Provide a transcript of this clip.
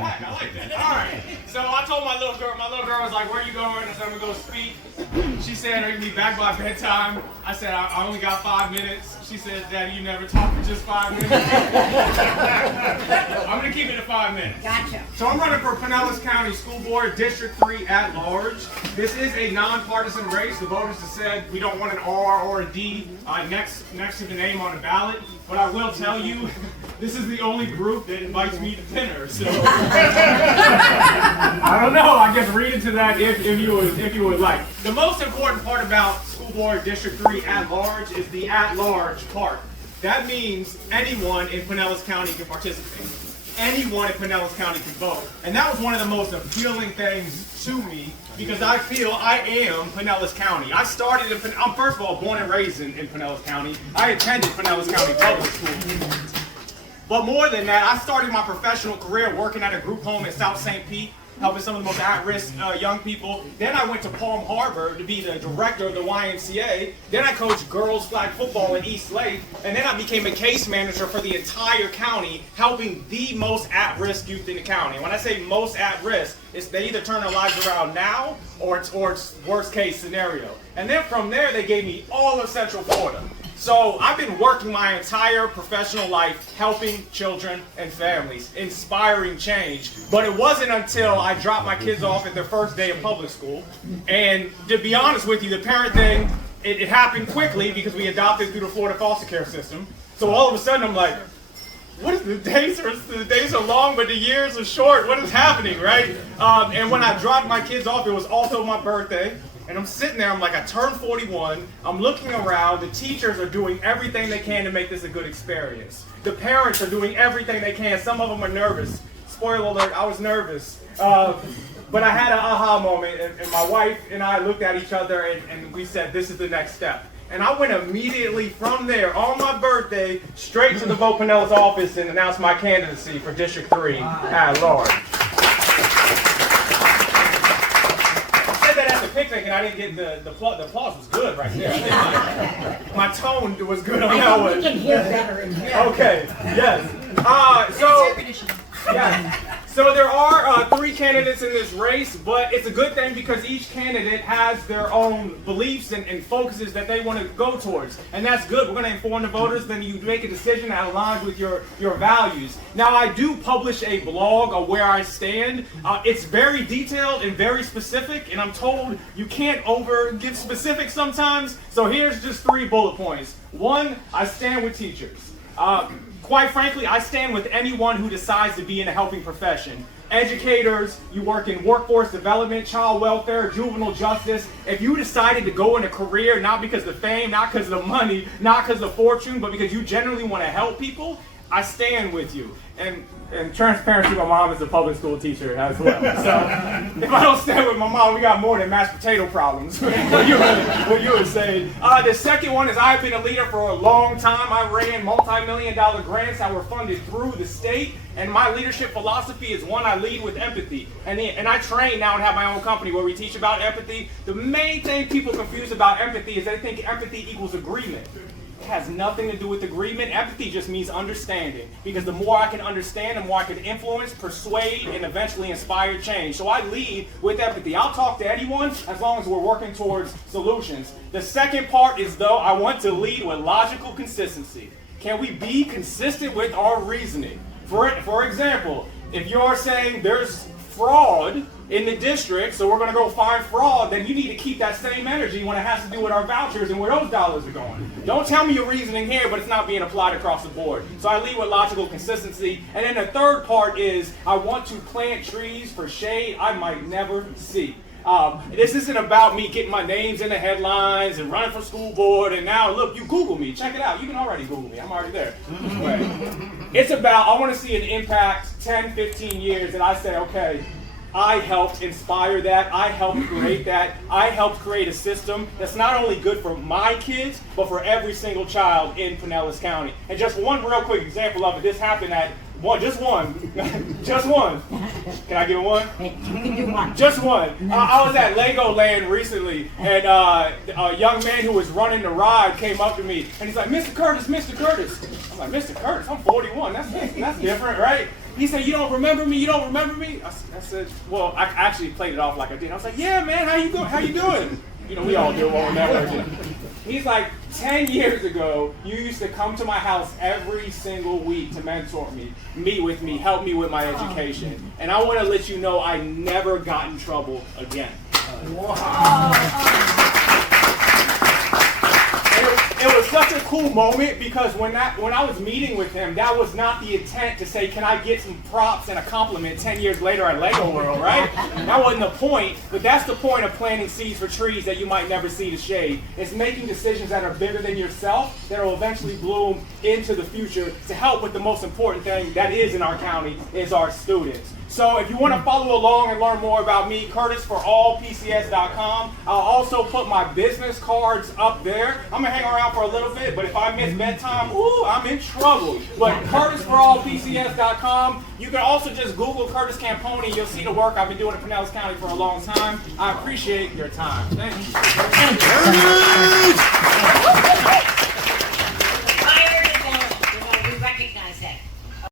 back. I like that. All right. So I told my little girl was like, where are you going? I said, I'm going to go speak. She said, are you going to be back by bedtime? I said, I only got 5 minutes. She said, Daddy, you never talk for just 5 minutes. I'm going to keep it to 5 minutes. Gotcha. So I'm running for Pinellas County School Board, District 3 at large. This is a nonpartisan race. The voters have said we don't want an R or a D next to the name on the ballot. But I will tell you, this is the only group that invites me to dinner. So I don't know. I guess read into that if you would like. The most important part about School Board District 3 at large is the at large part. That means anyone in Pinellas County can participate. Anyone in Pinellas County can vote. And that was one of the most appealing things to me because I feel I am Pinellas County. I started I'm first of all born and raised in Pinellas County. I attended Pinellas County Public School. But more than that, I started my professional career working at a group home in South St. Pete, helping some of the most at-risk young people. Then I went to Palm Harbor to be the director of the YMCA. Then I coached girls flag football in East Lake. And then I became a case manager for the entire county, helping the most at-risk youth in the county. When I say most at-risk, it's they either turn their lives around now or it's worst case scenario. And then from there, they gave me all of Central Florida. So I've been working my entire professional life helping children and families, inspiring change. But it wasn't until I dropped my kids off at their first day of public school. And to be honest with you, the parent thing, it happened quickly because we adopted through the Florida foster care system. So all of a sudden I'm like, what is the days are long, but the years are short. What is happening, right? And when I dropped my kids off, it was also my birthday. And I'm sitting there, I'm like, I turned 41, I'm looking around, the teachers are doing everything they can to make this a good experience. The parents are doing everything they can, some of them are nervous. Spoiler alert, I was nervous. But I had an aha moment, and my wife and I looked at each other and we said, this is the next step. And I went immediately from there, on my birthday, straight to the Vote Pinellas office and announced my candidacy for District 3 at large. At the picnic and I didn't get the applause was good right there. My tone was good on that one. You can hear better in here. Okay, yes. So there are 3 candidates in this race, but it's a good thing because each candidate has their own beliefs and focuses that they want to go towards. And that's good. We're going to inform the voters, then you make a decision that aligns with your values. Now, I do publish a blog of where I stand. It's very detailed and very specific, and I'm told you can't give specifics sometimes. So here's just 3 bullet points. 1, I stand with teachers. Quite frankly, I stand with anyone who decides to be in a helping profession. Educators, you work in workforce development, child welfare, juvenile justice. If you decided to go in a career not because of the fame, not because of the money, not because of the fortune, but because you genuinely want to help people, I stand with you. And transparency, my mom is a public school teacher as well. So if I don't stand with my mom, we got more than mashed potato problems. what you would say. The second one is I've been a leader for a long time. I ran multi-million-dollar grants that were funded through the state. And my leadership philosophy is one, I lead with empathy. And I train now and have my own company where we teach about empathy. The main thing people confuse about empathy is they think empathy equals agreement. It has nothing to do with agreement. Empathy just means understanding. Because the more I can understand, the more I can influence, persuade, and eventually inspire change. So I lead with empathy. I'll talk to anyone as long as we're working towards solutions. The second part is, though, I want to lead with logical consistency. Can we be consistent with our reasoning? For example, if you're saying there's fraud in the district, so we're going to go find fraud, then you need to keep that same energy when it has to do with our vouchers and where those dollars are going. Don't tell me your reasoning here, but it's not being applied across the board. So I lead with logical consistency. And then the third part is I want to plant trees for shade I might never see. This isn't about me getting my names in the headlines and running for school board and now, look, you Google me, check it out. You can already Google me, I'm already there. It's about, I want to see an impact 10, 15 years and I say, okay, I helped inspire that, I helped create that, I helped create a system that's not only good for my kids, but for every single child in Pinellas County. And just one real quick example of it, this happened at just one. Can I give one? You can do one. Just one. I was at Legoland recently, and a young man who was running the ride came up to me, and he's like, Mr. Curtis, Mr. Curtis. I'm like, Mr. Curtis? I'm 41. That's different, right? He said, you don't remember me? You don't remember me? I said, well, I actually played it off like I did. I was like, yeah, man, how you doing? You know, we all do on networking. He's like, 10 years ago, you used to come to my house every single week to mentor me, meet with me, help me with my education. And I want to let you know I never got in trouble again. It was such a cool moment because when I was meeting with him, that was not the intent to say, can I get some props and a compliment 10 years later at Lego World, right? That wasn't the point, but that's the point of planting seeds for trees that you might never see the shade. It's making decisions that are bigger than yourself that will eventually bloom into the future to help with the most important thing that is in our county, is our students. So if you want to follow along and learn more about me, CurtisForAllPCS.com. I'll also put my business cards up there. I'm going to hang around for a little bit, but if I miss bedtime, ooh, I'm in trouble. But CurtisForAllPCS.com. You can also just Google Curtis Campogni. You'll see the work I've been doing in Pinellas County for a long time. I appreciate your time. Thank you.